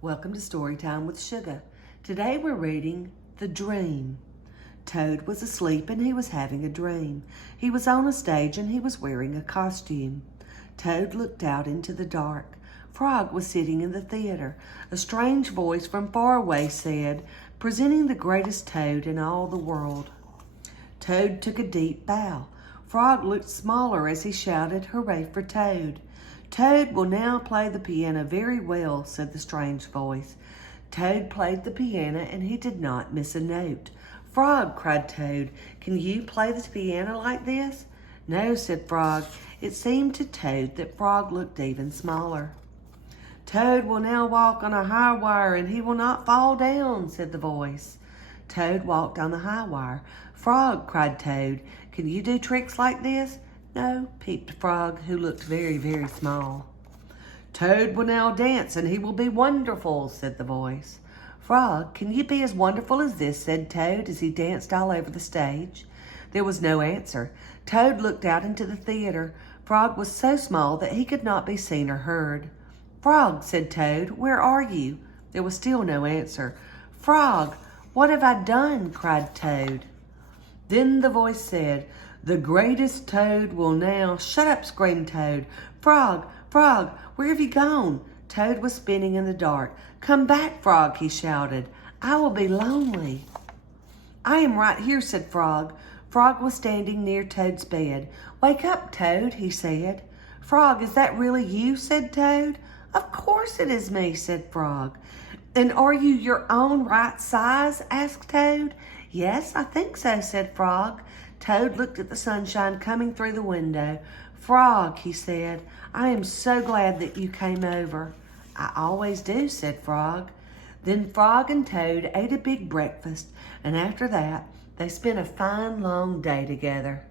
Welcome to Storytime with Sugar. Today we're reading The Dream. Toad was asleep and he was having a dream. He was on a stage and he was wearing a costume. Toad looked out into the dark. Frog was sitting in the theater. A strange voice from far away said, "Presenting the greatest toad in all the world." Toad took a deep bow. Frog looked smaller as he shouted, "Hooray for Toad." "Toad will now play the piano very well," said the strange voice. Toad played the piano and he did not miss a note. "Frog," cried Toad, "can you play the piano like this?" "No," said Frog. It seemed to Toad that Frog looked even smaller. "Toad will now walk on a high wire and he will not fall down," said the voice. Toad walked on the high wire. "Frog," cried Toad, "can you do tricks like this?" "No," peeped Frog, who looked very, very small. "Toad will now dance and he will be wonderful," said the voice. "Frog, can you be as wonderful as this?" said Toad as he danced all over the stage. There was no answer. Toad looked out into the theater. Frog was so small that he could not be seen or heard. "Frog," said Toad, "where are you?" There was still no answer. "Frog, what have I done?" cried Toad. Then the voice said, "The greatest Toad will now—" "Shut up!" screamed Toad. "Frog, Frog, where have you gone?" Toad was spinning in the dark. "Come back, Frog," he shouted. "I will be lonely." "I am right here," said Frog. Frog was standing near Toad's bed. "Wake up, Toad," he said. "Frog, is that really you?" said Toad. "Of course it is me," said Frog. "And are you your own right size?" asked Toad. "Yes, I think so," said Frog. Toad looked at the sunshine coming through the window. "Frog," he said, "I am so glad that you came over." "I always do," said Frog. Then Frog and Toad ate a big breakfast, and after that, they spent a fine long day together.